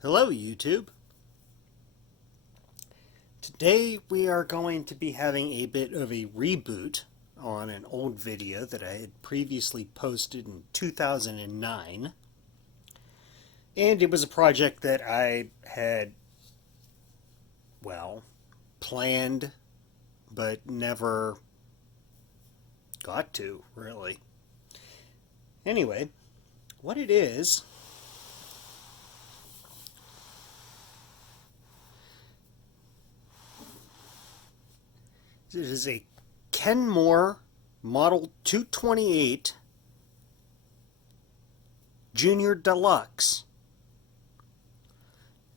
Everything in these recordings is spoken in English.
Hello YouTube. Today we are going to be having a bit of a reboot on an old video that I had previously posted in 2009. And it was a project that I had, well, planned but never got to, really. Anyway, what it is it is a Kenmore Model 228 Junior De Luxe.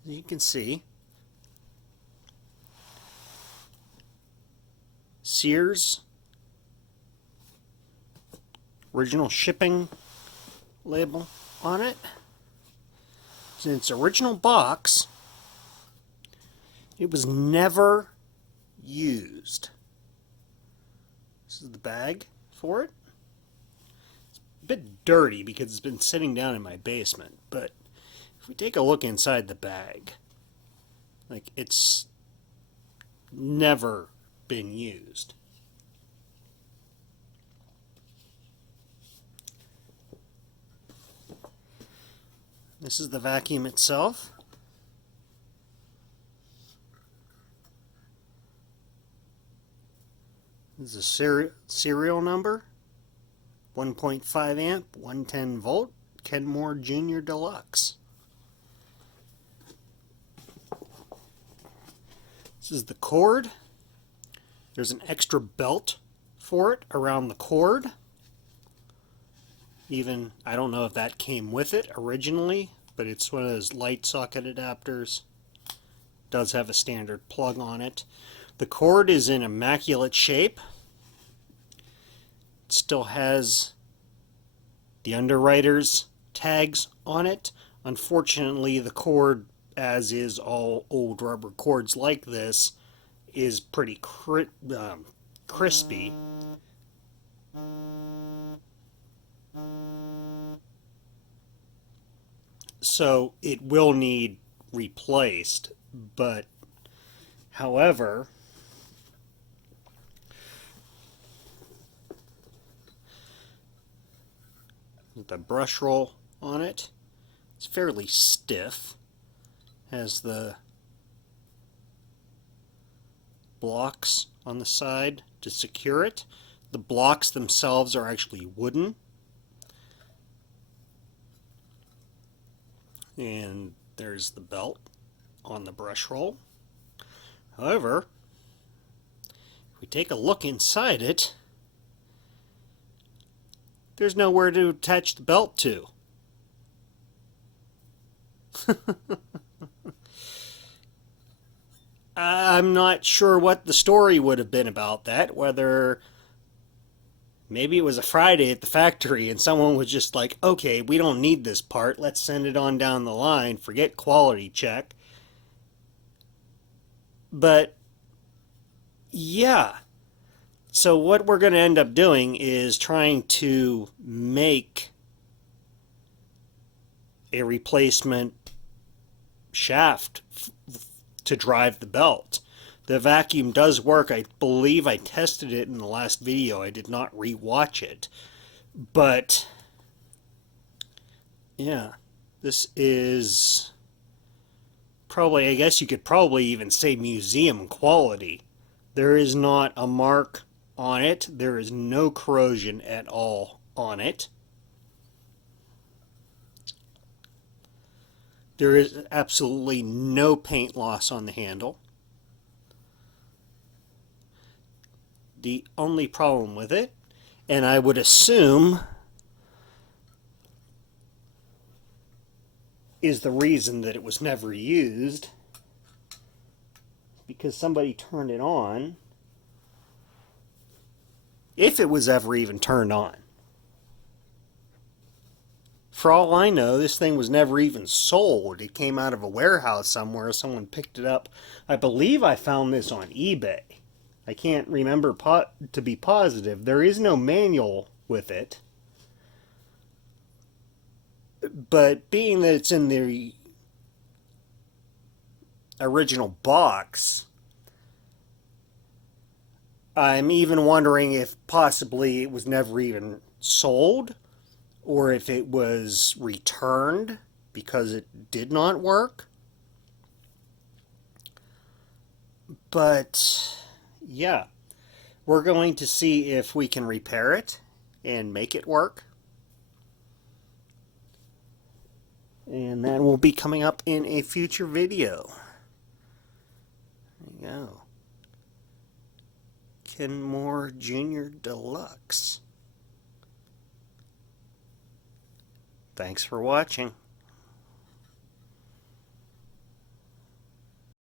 As you can see, Sears original shipping label on it. In its original box, it was never used. This is the bag for it. It's a bit dirty because it's been sitting down in my basement, but if we take a look inside the bag, like, it's never been used. This is the vacuum itself. This is a serial number, 1.5 amp, 110 volt, Kenmore Junior De Luxe. This is the cord. There's an extra belt for it around the cord. Even, I don't know if that came with it originally, but it's one of those light socket adapters. It does have a standard plug on it. The cord is in immaculate shape. It still has the underwriter's tags on it. Unfortunately, the cord, as is all old rubber cords like this, is pretty crispy. So it will need replaced, but however, the brush roll on it, it's fairly stiff. Has the blocks on the side to secure it. The blocks themselves are actually wooden. And there's the belt on the brush roll. However, if we take a look inside it, there's nowhere to attach the belt to. I'm not sure what the story would have been about that, whether maybe it was a Friday at the factory and someone was just like, okay, we don't need this part, let's send it on down the line, forget quality check. But yeah, so what we're going to end up doing is trying to make a replacement shaft to drive the belt. The vacuum does work. I believe I tested it in the last video. I did not re-watch it. But yeah, this is probably, I guess you could probably even say, museum quality. There is not a mark on it. There is no corrosion at all on it. There is absolutely no paint loss on the handle. The only problem with it, and I would assume is the reason that it was never used, because somebody turned it on, if it was ever even turned on. For all I know, this thing was never even sold. It came out of a warehouse somewhere. Someone picked it up. I believe I found this on eBay. I can't remember to be positive. There is no manual with it. But being that it's in the original box. I'm even wondering if possibly it was never even sold, or if it was returned because it did not work. But yeah, we're going to see if we can repair it and make it work. And that will be coming up in a future video. There you go. Kenmore Junior De Luxe. Thanks for watching.